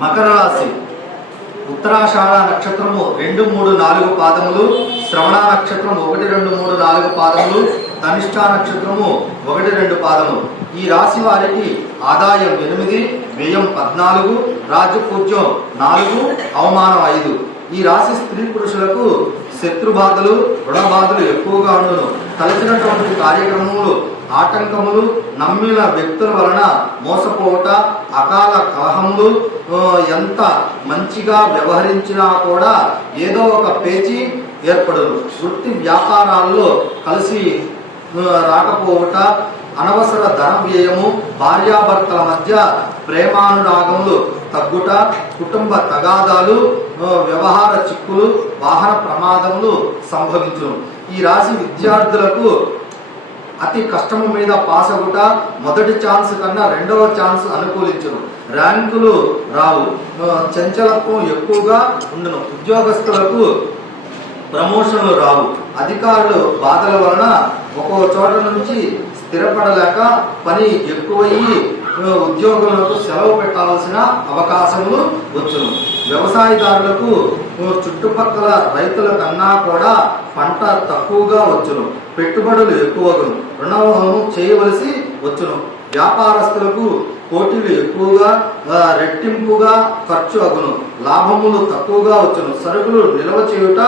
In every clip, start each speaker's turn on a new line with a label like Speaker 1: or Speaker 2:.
Speaker 1: మకర రాశి ఉత్తరాషాఢ నక్షత్రము రెండు మూడు నాలుగు పాదములు శ్రవణ నక్షత్రం ఒకటి రెండు మూడు నాలుగు పాదములు ధనిష్ట నక్షత్రము ఒకటి రెండు పాదములు. ఈ రాశి వారికి ఆదాయం ఎనిమిది వ్యయం పద్నాలుగు రాజపూజ్యం నాలుగు అవమానం ఐదు. ఈ రాశి స్త్రీ పురుషులకు శత్రు బాధలు రుణ బాధలు ఎక్కువగా ఉండను. తలచినటువంటి కార్యక్రమములు ఆటంకములు నమ్మిన వ్యక్తుల వలన మోసపోవట అకాల కలహములు ఎంత మంచిగా వ్యవహరించినా కూడా ఏదో ఒక పేచీ ఏర్పడదు వృత్తి వ్యాపారాల్లో కలిసి రాకపోవట అనవసర ధన వ్యయము భార్యాభర్తల మధ్య ప్రేమానురాగములు తగ్గుట కుటుంబ తగాదాలు వ్యవహార చిక్కులు వాహన ప్రమాదములు సంభవించును. ఈ రాశి విద్యార్థులకు అతి కష్టము మీద పాస్ అవుట మొదటి ఛాన్స్ కన్నా రెండవ ఛాన్స్ అనుకూలించును. ర్యాంకులు రావు. చంచలత్వం ఎక్కువగా ఉండును. ఉద్యోగస్తులకు ప్రమోషన్లు రావు. అధికారులు బాధల వలన ఒక్కో చోట నుంచి స్థిరపడలేక పని ఎక్కువయ్యి ఉద్యోగులకు సెలవు పెట్టాల్సిన అవకాశములు వచ్చును. వ్యవసాయదారులకు చుట్టుపక్కల రైతుల కన్నా కూడా పంట తక్కువగా వచ్చును. పెట్టుబడులు ఎక్కువగును. రుణము చేయవలసి వచ్చును. వ్యాపారస్తులకు పోటీలు ఎక్కువగా రెట్టింపుగా ఖర్చు అగును. లాభములు తక్కువగా వచ్చును. సరుకులు నిల్వ చేయుట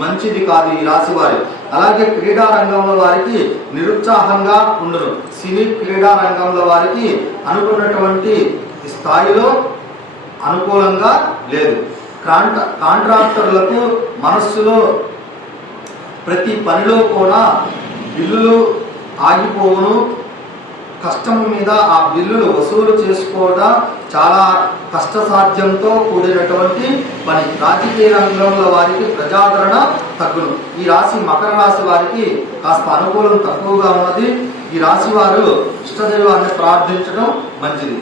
Speaker 1: మంచిది కాదు ఈ రాశి వారి అలాగే క్రీడా రంగంలో వారికి నిరుత్సాహంగా ఉండరు సినీ క్రీడా రంగంలో వారికి అనుకున్నటువంటి స్థాయిలో అనుకూలంగా లేదు. కాంట్రా కాంట్రాక్టర్లకు మనస్సులో ప్రతి పనిలో కూడా బిల్లులు ఆగిపోవును. కష్టం మీద ఆ బిల్లులు వసూలు చేసుకోవడం చాలా కష్టసాధ్యంతో కూడినటువంటి పని రాజకీయ రంగంలో వారికి ప్రజాదరణ తగ్గును. ఈ రాశి మకర రాశి వారికి కాస్త అనుకూలం తక్కువగా ఉన్నది. ఈ రాశి వారు ఇష్టదైవాన్ని ప్రార్థించడం మంచిది.